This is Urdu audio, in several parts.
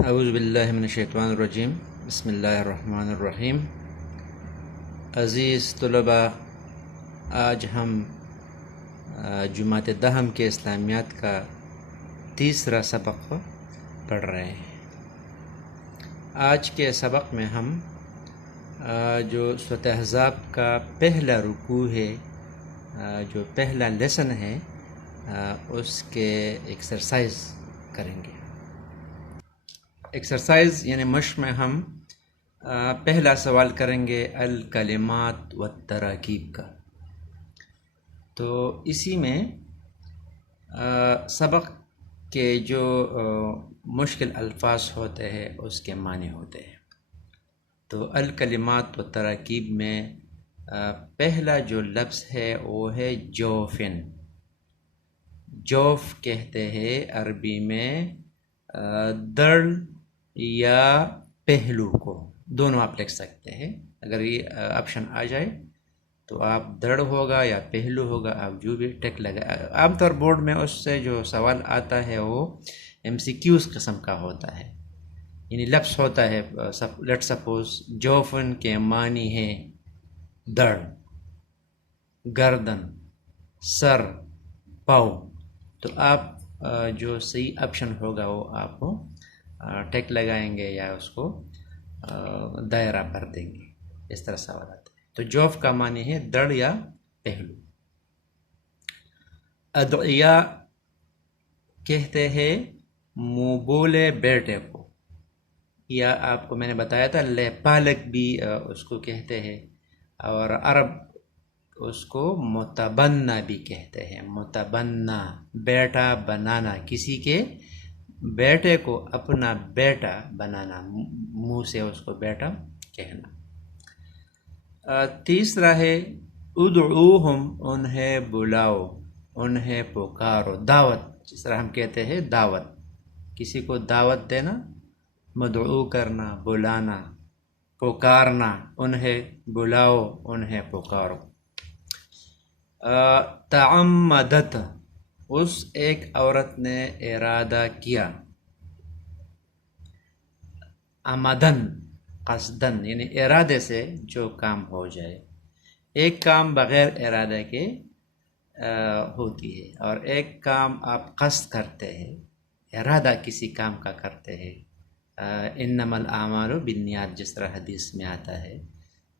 اعوذ باللہ من الشیطان الرجیم، بسم اللہ الرحمن الرحیم۔ عزیز طلباء، آج ہم جماعت دہم کے اسلامیات کا تیسرا سبق پڑھ رہے ہیں۔ آج کے سبق میں ہم جو سورۃ احزاب کا پہلا رکوع ہے، جو پہلا لیسن ہے، اس کے ایکسرسائز کریں گے۔ ایکسرسائز یعنی مشق میں ہم پہلا سوال کریں گے الکلمات والتراکیب کا۔ تو اسی میں سبق کے جو مشکل الفاظ ہوتے ہیں اس کے معنی ہوتے ہیں۔ تو الکلمات والتراکیب میں پہلا جو لفظ ہے وہ ہے جوفن۔ جوف کہتے ہیں عربی میں دڑ یا پہلو کو، دونوں آپ لکھ سکتے ہیں۔ اگر یہ آپشن آ جائے تو آپ دڑ ہوگا یا پہلو ہوگا، آپ جو بھی ٹیک لگا۔ عام طور بورڈ میں اس سے جو سوال آتا ہے وہ MCQs قسم کا ہوتا ہے، یعنی لفظ ہوتا ہے۔ لیٹ سپوز جوفن کے معنی ہے دڑ، گردن، سر، پاؤں، تو آپ جو صحیح آپشن ہوگا وہ آپ ٹیک لگائیں گے یا اس کو دائرہ بھر دیں گے۔ اس طرح سوال آتے ہیں۔ تو جوف کا معنی ہے دڑ یا پہلو۔ ادعیہ کہتے ہیں منہ بولے بیٹے کو، یا آپ کو میں نے بتایا تھا لے پالک بھی اس کو کہتے ہیں، اور عرب اس کو متبنہ بھی کہتے ہیں۔ متبنہ، بیٹا بنانا، کسی کے بیٹے کو اپنا بیٹا بنانا، منہ سے اس کو بیٹا کہنا۔ تیسرا ہے ادعوہم، انہیں بلاؤ، انہیں پکارو، دعوت، جس طرح ہم کہتے ہیں دعوت، کسی کو دعوت دینا، مدعو کرنا، بلانا، پکارنا، انہیں بلاؤ، انہیں پکارو۔ تعمدت، اس ایک عورت نے ارادہ کیا۔ عمدن، قصدن، یعنی ارادے سے جو کام ہو جائے۔ ایک کام بغیر ارادے کے ہوتی ہے، اور ایک کام آپ قصد کرتے ہیں، ارادہ کسی کام کا کرتے ہیں۔ انما الاعمال بالنیات، جس طرح حدیث میں آتا ہے۔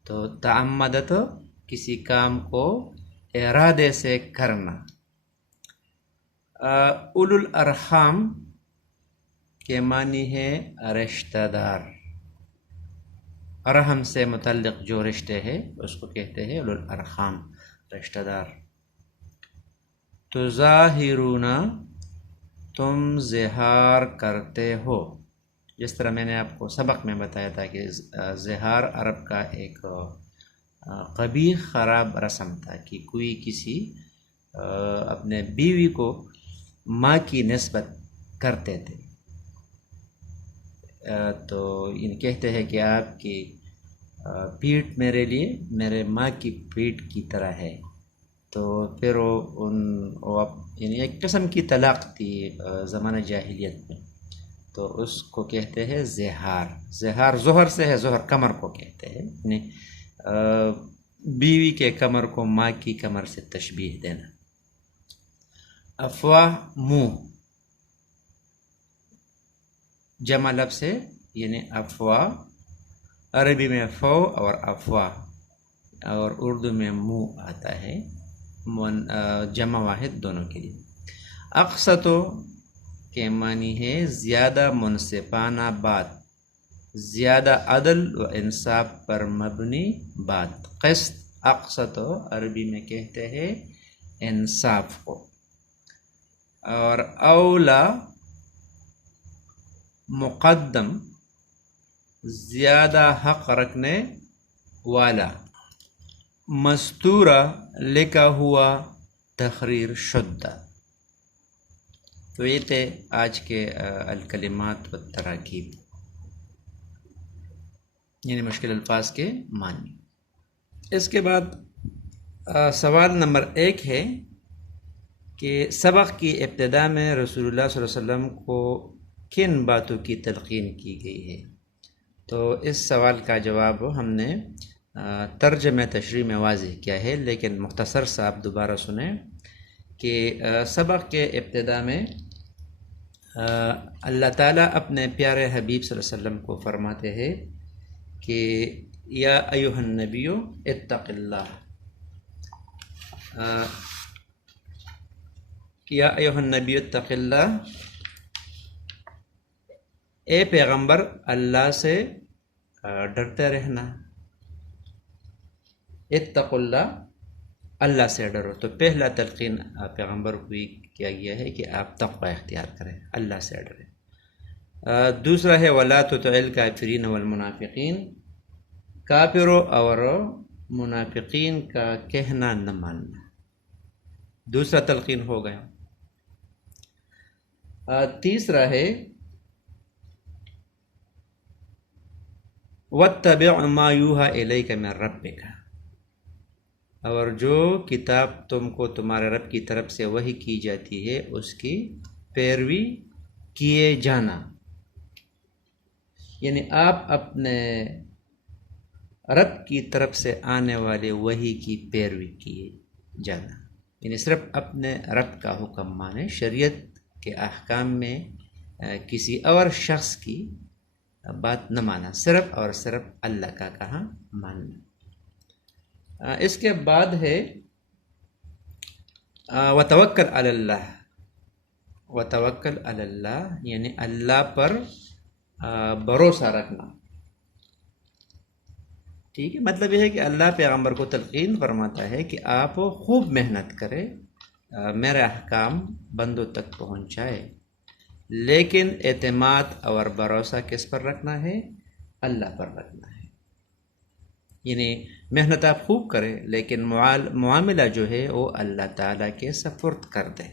تو تعمدت، کسی کام کو ارادے سے کرنا۔ اولو الارحام کے معنی ہے رشتہ دار، رحم سے متعلق جو رشتے ہیں اس کو کہتے ہیں اولو الارحام، رشتہ دار۔ تظاہرون، تم زہار کرتے ہو، جس طرح میں نے آپ کو سبق میں بتایا تھا کہ زہار عرب کا ایک قبیح خراب رسم تھا، کہ کوئی کسی اپنے بیوی کو ماں کی نسبت کرتے تھے۔ تو یہ کہتے ہیں کہ آپ کی پیٹھ میرے لیے میرے ماں کی پیٹھ کی طرح ہے۔ تو پھر یعنی ایک قسم کی طلاق تھی زمانہ جاہلیت میں، تو اس کو کہتے ہیں زہار۔ زہار ظہر سے ہے، ظہر کمر کو کہتے ہیں، یعنی بیوی کے کمر کو ماں کی کمر سے تشبیہ دینا۔ افواہ، منہ، جمع لفظ ہے، یعنی افواہ، عربی میں فو اور افواہ، اور اردو میں منہ آتا ہے، جمع واحد دونوں کے لیے۔ اقسطو کے معنی ہے زیادہ منصفانہ بات، زیادہ عدل و انصاف پر مبنی بات۔ قسط، اقسطو عربی میں کہتے ہیں انصاف کو۔ اور اولا، مقدم، زیادہ حق رکھنے والا۔ مستورہ، لکھا ہوا، تحریر شدہ۔ تو یہ تھے آج کے الکلمات والتراکیب، یعنی مشکل الفاظ کے معنی۔ اس کے بعد سوال نمبر 1 ہے کہ سبق کی ابتدا میں رسول اللہ صلی اللہ علیہ وسلم کو کن باتوں کی تلقین کی گئی ہے؟ تو اس سوال کا جواب ہم نے ترجمہ تشریح میں واضح کیا ہے، لیکن مختصر سا آپ دوبارہ سنیں کہ سبق کے ابتدا میں اللہ تعالیٰ اپنے پیارے حبیب صلی اللہ علیہ وسلم کو فرماتے ہیں کہ یا ایھا النبی اتق اللہ، یا ایھا النبی اتق اللہ، اے پیغمبر اللہ سے ڈرتے رہنا، اتق اللہ، اللہ سے ڈرو۔ تو پہلا تلقین پیغمبر کو کیا گیا ہے کہ آپ تقوی اختیار کریں، اللہ سے ڈریں۔ دوسرا ہے وَلَا تُطِعِ الْكَافِرِينَ وَالْمُنَافِقِينَ، کافروں اور منافقین کا کہنا نہ ماننا، دوسرا تلقین ہو گیا۔ تیسرا ہے وَاتَّبِعْ مَا يُوحَىٰ إِلَيْكَ مِن رَبِّكَ، اور جو کتاب تم کو تمہارے رب کی طرف سے وحی کی جاتی ہے اس کی پیروی کیے جانا، یعنی آپ اپنے رب کی طرف سے آنے والے وحی کی پیروی کیے جانا، یعنی صرف اپنے رب کا حکم مانے، شریعت کے احکام میں کسی اور شخص کی بات نہ مانا، صرف اور صرف اللہ کا کہا ماننا۔ اس کے بعد ہے وتوکل علی اللہ، وتوکل علی اللہ یعنی اللہ پر بھروسہ رکھنا، ٹھیک ہے، مطلب یہ ہے کہ اللہ پیغمبر کو تلقین فرماتا ہے کہ آپ خوب محنت کرے، میرے احکام بندوں تک پہنچائے، لیکن اعتماد اور بھروسہ کس پر رکھنا ہے؟ اللہ پر رکھنا ہے، یعنی محنت آپ خوب کریں لیکن معاملہ جو ہے وہ اللہ تعالیٰ کے سپرد کر دیں۔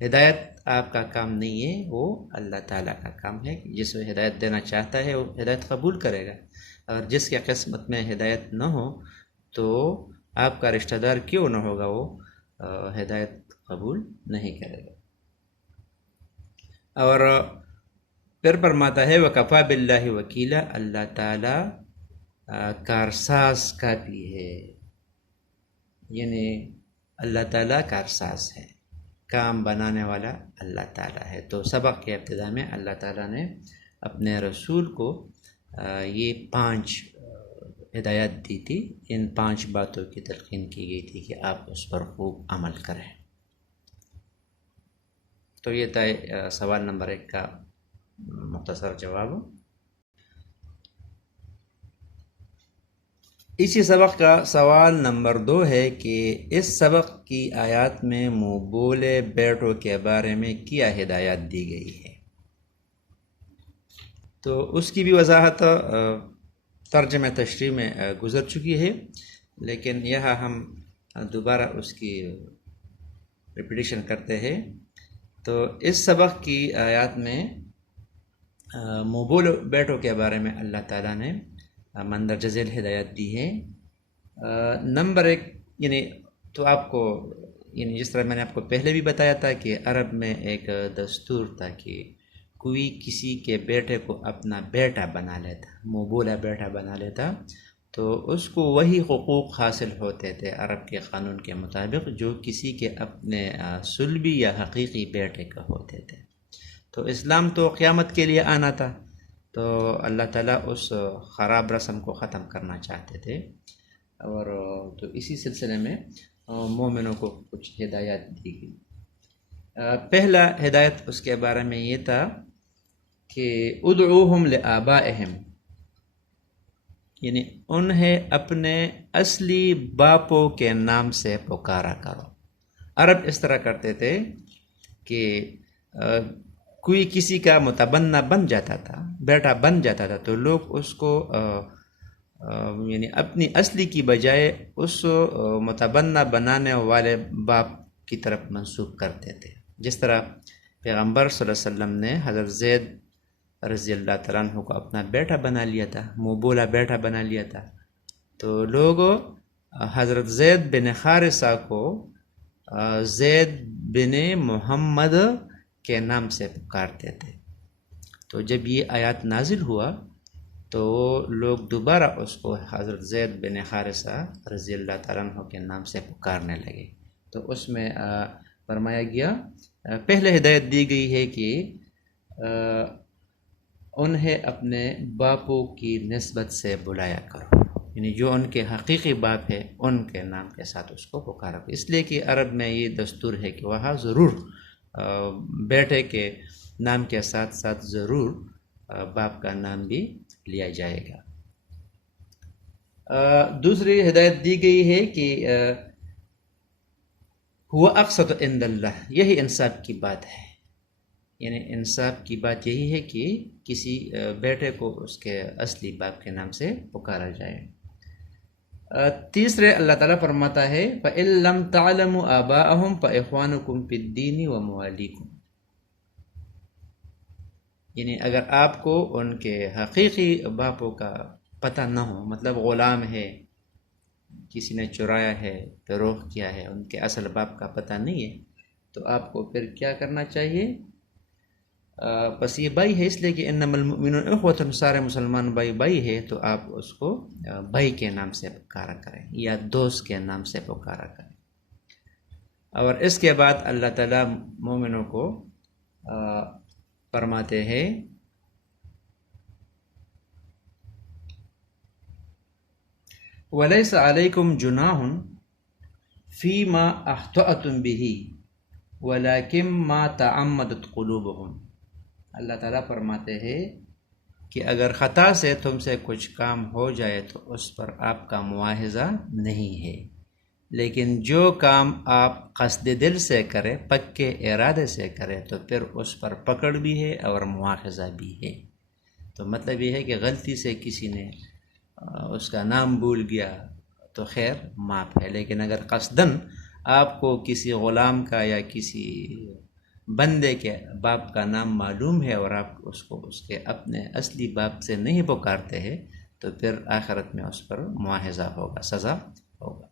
ہدایت آپ کا کام نہیں ہے، وہ اللہ تعالیٰ کا کام ہے، جس کو ہدایت دینا چاہتا ہے وہ ہدایت قبول کرے گا، اور جس کی قسمت میں ہدایت نہ ہو تو آپ کا رشتہ دار کیوں نہ ہوگا وہ ہدایت قبول نہیں کرے گا۔ اور پھر فرماتا ہے وَكَفَىٰ بِاللَّهِ وَكِيلًا، اللہ تعالیٰ کارساز کافی ہے، یعنی اللہ تعالیٰ کارساز ہے، کام بنانے والا اللہ تعالیٰ ہے۔ تو سبق کے ابتدا میں اللہ تعالیٰ نے اپنے رسول کو یہ 5 ہدایت دی تھی، ان 5 باتوں کی تلقین کی گئی تھی کہ آپ اس پر خوب عمل کریں۔ تو یہ تھا سوال نمبر 1 کا مختصر جواب۔ اسی سبق کا سوال نمبر 2 ہے کہ اس سبق کی آیات میں منہ بولے بیٹوں کے بارے میں کیا ہدایت دی گئی ہے؟ تو اس کی بھی وضاحت ترجمہ تشریح میں گزر چکی ہے، لیکن یہاں ہم دوبارہ اس کی ریپیٹیشن کرتے ہیں۔ تو اس سبق کی آیات میں منہ بولے بیٹوں کے بارے میں اللہ تعالیٰ نے مندرجہ ذیل ہدایت دی ہے۔ نمبر 1 یعنی تو آپ کو یعنی جس طرح میں نے آپ کو پہلے بھی بتایا تھا کہ عرب میں ایک دستور تھا کہ کوئی کسی کے بیٹے کو اپنا بیٹا بنا لیتا، منہ بولا بیٹا بنا لیتا، تو اس کو وہی حقوق حاصل ہوتے تھے عرب کے قانون کے مطابق جو کسی کے اپنے صلبی یا حقیقی بیٹے کا ہوتے تھے۔ تو اسلام تو قیامت کے لیے آنا تھا، تو اللہ تعالیٰ اس خراب رسم کو ختم کرنا چاہتے تھے، اور تو اسی سلسلے میں مومنوں کو کچھ ہدایات دی گئی۔ پہلا ہدایت اس کے بارے میں یہ تھا کہ ادعوہم لآبائہم، یعنی انہیں اپنے اصلی باپوں کے نام سے پکارا کرو۔ عرب اس طرح کرتے تھے کہ کوئی کسی کا متبنہ بن جاتا تھا، بیٹا بن جاتا تھا، تو لوگ اس کو یعنی اپنی اصلی کی بجائے اس متبنہ بنانے والے باپ کی طرف منسوب کرتے تھے۔ جس طرح پیغمبر صلی اللہ علیہ وسلم نے حضرت زید رضی اللہ تعالیٰ عنہ کو اپنا بیٹا بنا لیا تھا، منہ بولا بیٹا بنا لیا تھا، تو لوگ حضرت زید بن حارثہ کو زید بن محمد کے نام سے پکارتے تھے۔ تو جب یہ آیات نازل ہوا تو لوگ دوبارہ اس کو حضرت زید بن حارثہ رضی اللہ تعالیٰ عنہ کے نام سے پکارنے لگے. تو اس میں فرمایا گیا، پہلے ہدایت دی گئی ہے کہ انہیں اپنے باپوں کی نسبت سے بلایا کرو، یعنی جو ان کے حقیقی باپ ہے ان کے نام کے ساتھ اس کو پکارا. اس لیے کہ عرب میں یہ دستور ہے کہ وہاں ضرور بیٹے کے نام کے ساتھ ساتھ ضرور باپ کا نام بھی لیا جائے گا. دوسری ہدایت دی گئی ہے کہ ہوا اقسط عند اللہ، یہی انصاف کی بات ہے. یعنی انصاف کی بات یہی ہے کہ کسی بیٹے کو اس کے اصلی باپ کے نام سے پکارا جائے. تیسرے اللہ تعالیٰ فرماتا ہے فَإِن لَمْ تَعْلَمُوا آبَاءَهُمْ فَإِخْوَانُكُمْ فِي الدِّينِ وَمَوَالِيكُمْ. یعنی اگر آپ کو ان کے حقیقی باپوں کا پتہ نہ ہو، مطلب غلام ہے، کسی نے چرایا ہے، فروخت کیا ہے، ان کے اصل باپ کا پتہ نہیں ہے، تو آپ کو پھر کیا کرنا چاہیے؟ بس یہ بھائی ہے، اس لیے کہ انما المؤمنون اخوۃ، سارے مسلمان بھائی ہے، تو آپ اس کو بھائی کے نام سے پکارا کریں یا دوست کے نام سے پکارا کریں. اور اس کے بعد اللہ تعالیٰ مومنوں کو فرماتے ہیں وَلَيْسَ عَلَيْكُمْ جُنَاحٌ فِيمَا أَخْطَأْتُمْ بِهِ وَلَكِنْ مَا تَعَمَّدَتْ قُلُوبُهُمْ. اللہ تعالیٰ فرماتے ہیں کہ اگر خطا سے تم سے کچھ کام ہو جائے تو اس پر آپ کا مواخذہ نہیں ہے، لیکن جو کام آپ قصد دل سے کرے، پکے ارادے سے کرے، تو پھر اس پر پکڑ بھی ہے اور مواخذہ بھی ہے. تو مطلب یہ ہے کہ غلطی سے کسی نے اس کا نام بھول گیا تو خیر معاف ہے، لیکن اگر قصداً آپ کو کسی غلام کا یا کسی بندے کے باپ کا نام معلوم ہے اور آپ اس کو اس کے اپنے اصلی باپ سے نہیں پکارتے ہیں، تو پھر آخرت میں اس پر مواخذہ ہوگا، سزا ہوگا.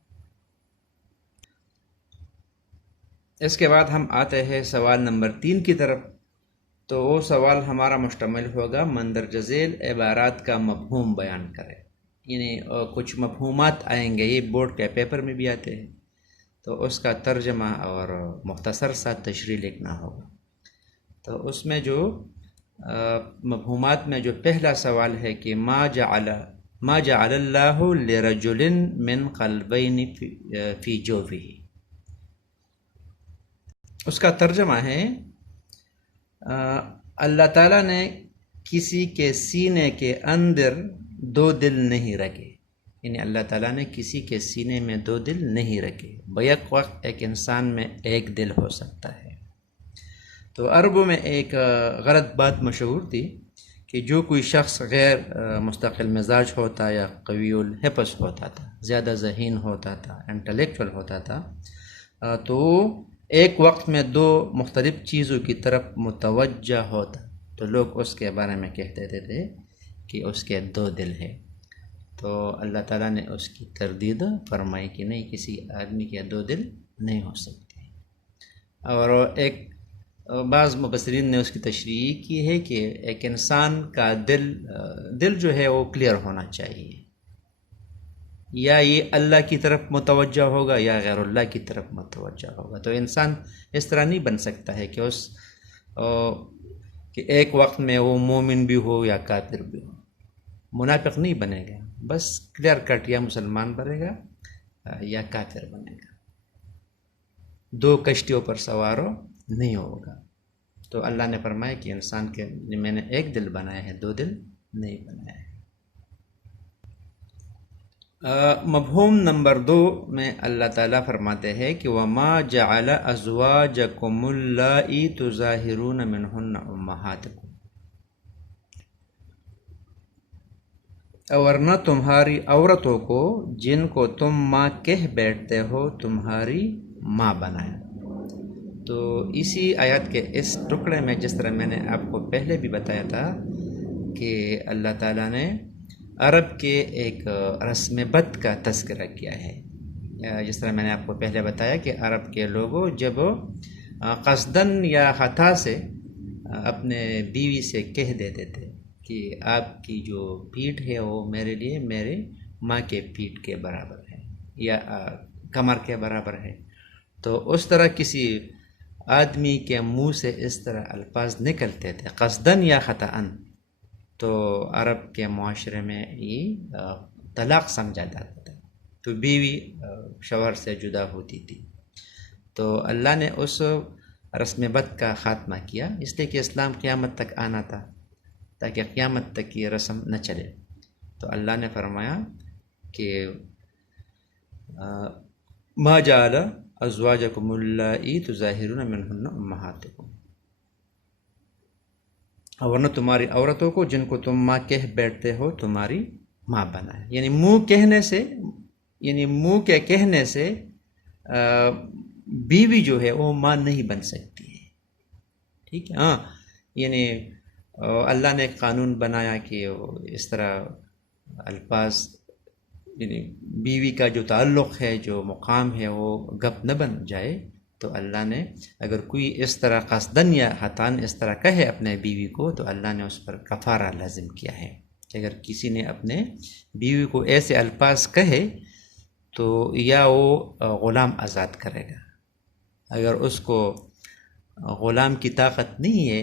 اس کے بعد ہم آتے ہیں سوال نمبر 3 کی طرف. تو وہ سوال ہمارا مشتمل ہوگا مندرجہ ذیل عبارات کا مفہوم بیان کرے. یعنی کچھ مفہومات آئیں گے، یہ بورڈ کے پیپر میں بھی آتے ہیں، تو اس کا ترجمہ اور مختصر سا تشریح لکھنا ہوگا. تو اس میں جو مفہومات میں جو پہلا سوال ہے کہ ما جعل اللہ لرجل من قلبین فی جوفہ. اس کا ترجمہ ہے اللہ تعالیٰ نے کسی کے سینے کے اندر 2 دل نہیں رکھے. یعنی اللہ تعالیٰ نے کسی کے سینے میں 2 دل نہیں رکھے. بیک وقت ایک انسان میں 1 دل ہو سکتا ہے. تو عربوں میں ایک غلط بات مشہور تھی کہ جو کوئی شخص غیر مستقل مزاج ہوتا یا قوی الحفظ ہوتا تھا، زیادہ ذہین ہوتا تھا، انٹلیکچوئل ہوتا تھا، تو ایک وقت میں 2 مختلف چیزوں کی طرف متوجہ ہوتا، تو لوگ اس کے بارے میں کہتے تھے کہ اس کے 2 دل ہیں. تو اللہ تعالیٰ نے اس کی تردید فرمائی کہ نہیں، کسی آدمی کے 2 دل نہیں ہو سکتے. اور ایک بعض مفسرین نے اس کی تشریح کی ہے کہ ایک انسان کا دل جو ہے وہ کلیئر ہونا چاہیے، یا یہ اللہ کی طرف متوجہ ہوگا یا غیر اللہ کی طرف متوجہ ہوگا. تو انسان اس طرح نہیں بن سکتا ہے کہ ایک وقت میں وہ مومن بھی ہو یا کافر بھی ہو. منافق نہیں بنے گا، بس کلیئر کٹ یا مسلمان بنے گا یا کافر بنے گا. 2 کشتیوں پر سوار نہیں ہوگا. تو اللہ نے فرمایا کہ انسان کے میں نے 1 دل بنایا ہے، 2 دل نہیں بنایا ہے. مفہوم نمبر 2 میں اللہ تعالیٰ فرماتے ہیں کہ وَمَا جَعَلَ أَزْوَاجَكُمُ اللَّائِي تُظَاهِرُونَ مِنْهُنَّ أُمَّهَاتِكُمْ. اور نہ تمہاری عورتوں کو جن کو تم ماں کہہ بیٹھتے ہو تمہاری ماں بنایا. تو اسی آیات کے اس ٹکڑے میں جس طرح میں نے آپ کو پہلے بھی بتایا تھا کہ اللہ تعالیٰ نے عرب کے ایک رسم بد کا تذکرہ کیا ہے. جس طرح میں نے آپ کو پہلے بتایا کہ عرب کے لوگوں جب قصداً یا خطا سے اپنے بیوی سے کہہ دیتے تھے کہ آپ کی جو پیٹھ ہے وہ میرے لیے میرے ماں کے پیٹھ کے برابر ہے یا کمر کے برابر ہے. تو اس طرح کسی آدمی کے منہ سے اس طرح الفاظ نکلتے تھے قصدن یا خطأً تو عرب کے معاشرے میں یہ طلاق سمجھا جاتا تھا. تو بیوی شوہر سے جدا ہوتی تھی. تو اللہ نے اس رسم بد کا خاتمہ کیا اس لیے کہ اسلام قیامت تک آنا تھا تاکہ قیامت تک یہ رسم نہ چلے. تو اللہ نے فرمایا کہ ما جعل ازواجکم اللائی تظاہرون منہن امہاتکم، ورنہ تمہاری عورتوں کو جن کو تم ماں کہہ بیٹھتے ہو تمہاری ماں بنائے. یعنی منہ کہنے سے، یعنی منہ کے کہنے سے بیوی جو ہے وہ ماں نہیں بن سکتی ہے. ٹھیک ہے. ہاں یعنی اللہ نے ایک قانون بنایا کہ اس طرح الفاظ، یعنی بیوی کا جو تعلق ہے، جو مقام ہے، وہ گپ نہ بن جائے. تو اللہ نے اگر کوئی اس طرح قصدن یا خطأً اس طرح کہے اپنے بیوی کو تو اللہ نے اس پر کفارہ لازم کیا ہے کہ اگر کسی نے اپنے بیوی کو ایسے الفاظ کہے تو یا وہ غلام آزاد کرے گا. اگر اس کو غلام کی طاقت نہیں ہے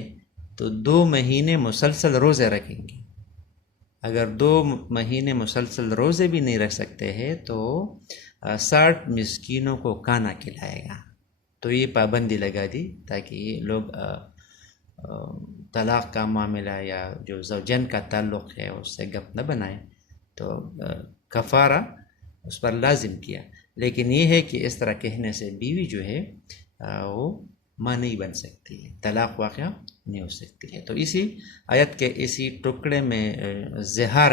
تو 2 مہینے مسلسل روزے رکھیں گے. اگر 2 مہینے مسلسل روزے بھی نہیں رکھ سکتے ہیں تو 60 مسکینوں کو کھانا کھلائے گا. تو یہ پابندی لگا دی تاکہ یہ لوگ طلاق کا معاملہ یا جو زوجین کا تعلق ہے اس سے گپ نہ بنائیں. تو کفارہ اس پر لازم کیا. لیکن یہ ہے کہ اس طرح کہنے سے بیوی جو ہے وہ ماں نہیں بن سکتی ہے، طلاق واقعہ نہیں ہو سکتی ہے. تو اسی آیت کے اسی ٹکڑے میں زہار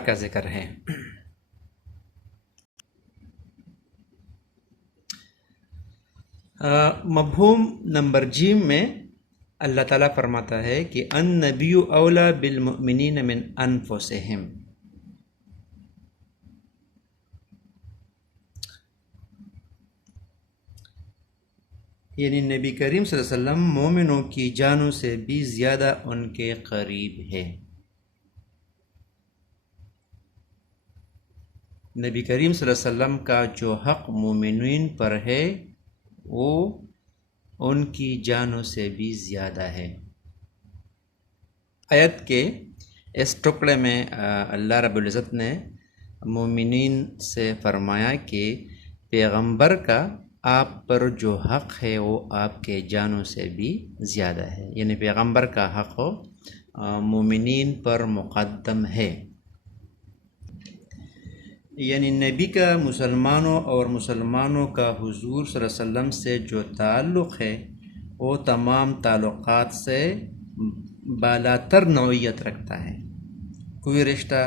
کا ذکر ہے. مفہوم نمبر ج میں اللہ تعالیٰ فرماتا ہے کہ النبی اولا بالمؤمنین من انفسہم. یعنی نبی کریم صلی اللہ علیہ وسلم مومنوں کی جانوں سے بھی زیادہ ان کے قریب ہے. نبی کریم صلی اللہ علیہ وسلم کا جو حق مومنین پر ہے وہ ان کی جانوں سے بھی زیادہ ہے. آیت کے اس ٹکڑے میں اللہ رب العزت نے مومنین سے فرمایا کہ پیغمبر کا آپ پر جو حق ہے وہ آپ کے جانوں سے بھی زیادہ ہے. یعنی پیغمبر کا حق مومنین پر مقدم ہے. یعنی نبی کا مسلمانوں اور مسلمانوں کا حضور صلی اللہ علیہ وسلم سے جو تعلق ہے وہ تمام تعلقات سے بالاتر نوعیت رکھتا ہے. کوئی رشتہ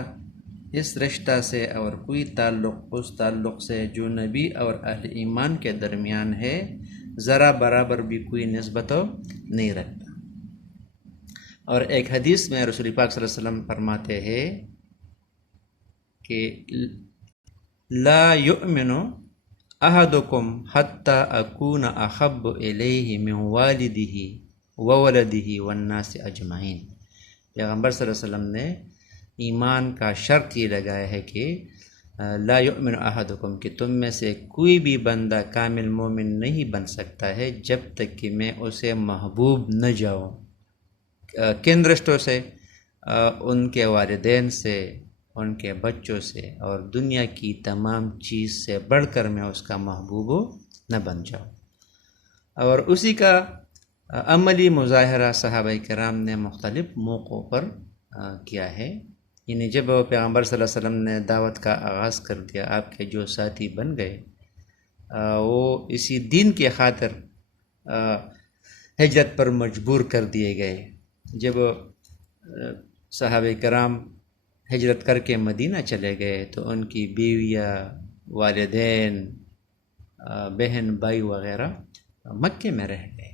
اس رشتہ سے اور کوئی تعلق اس تعلق سے جو نبی اور اہل ایمان کے درمیان ہے ذرا برابر بھی کوئی نسبت نہیں رکھتا. اور ایک حدیث میں رسول پاک صلی اللہ علیہ وسلم فرماتے ہیں کہ لا یؤمن احدکم حتی اکون احب الیہ من والدہ وولدہ والناس اجمعین. پیغمبر صلی اللہ علیہ وسلم نے ایمان کا شرط یہ لگایا ہے کہ لا یؤمن احدکم کہ تم میں سے کوئی بھی بندہ کامل مومن نہیں بن سکتا ہے جب تک کہ میں اسے محبوب نہ جاؤں. کن رشتوں سے؟ ان کے والدین سے، ان کے بچوں سے، اور دنیا کی تمام چیز سے بڑھ کر میں اس کا محبوب نہ بن جاؤں. اور اسی کا عملی مظاہرہ صحابہ کرام نے مختلف موقعوں پر کیا ہے. یعنی جب پیغمبر صلی اللہ علیہ وسلم نے دعوت کا آغاز کر دیا، آپ کے جو ساتھی بن گئے وہ اسی دین کے خاطر ہجرت پر مجبور کر دیے گئے. جب صحابہ کرام ہجرت کر کے مدینہ چلے گئے تو ان کی بیویاں، والدین، بہن بھائی وغیرہ مکے میں رہ گئے.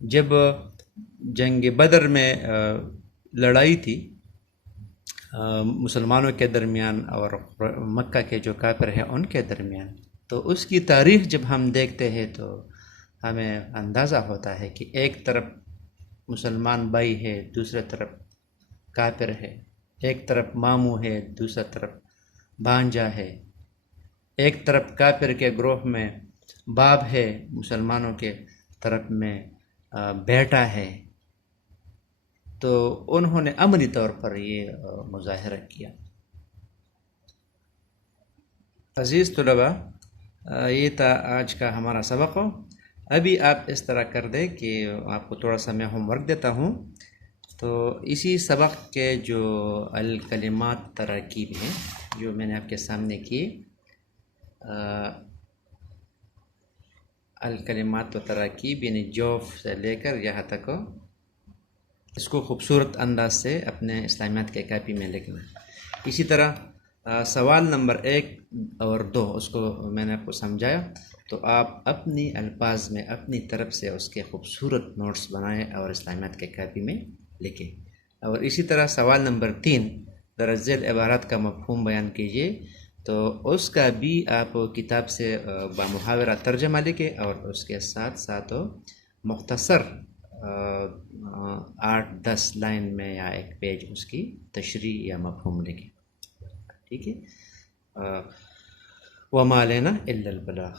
جب جنگ بدر میں لڑائی تھی مسلمانوں کے درمیان اور مکہ کے جو کافر ہیں ان کے درمیان، تو اس کی تاریخ جب ہم دیکھتے ہیں تو ہمیں اندازہ ہوتا ہے کہ ایک طرف مسلمان بھائی ہے، دوسرے طرف کافر ہے، ایک طرف ماموں ہے، دوسرے طرف بھانجا ہے، ایک طرف کافر کے گروہ میں باپ ہے، مسلمانوں کے طرف میں بیٹا ہے، تو انہوں نے عملی طور پر یہ مظاہرہ کیا۔ عزیز طلباء، یہ تھا آج کا ہمارا سبق۔ ابھی آپ اس طرح کر دیں کہ آپ کو تھوڑا سا میں ہوم ورک دیتا ہوں، تو اسی سبق کے جو الکلمات تراکیب ہیں جو میں نے آپ کے سامنے کی، الکلمات و تراکیب یعنی جوف سے لے کر یہاں تک، اس کو خوبصورت انداز سے اپنے اسلامیات کے کاپی میں لکھنا۔ اسی طرح سوال نمبر 1 اور 2 اس کو میں نے آپ کو سمجھایا، تو آپ اپنی الفاظ میں اپنی طرف سے اس کے خوبصورت نوٹس بنائیں اور اسلامیات کے کاپی میں لکھیں۔ اور اسی طرح سوال نمبر 3 درج ذیل عبارات کا مفہوم بیان کیجیے، تو اس کا بھی آپ کتاب سے بامحاورہ ترجمہ لکھیں اور اس کے ساتھ ساتھ مختصر 8-10 لائن میں یا ایک پیج اس کی تشریح یا مفہوم لکھیں۔ ٹھیک ہے؟ وما علینا الا البلاغ۔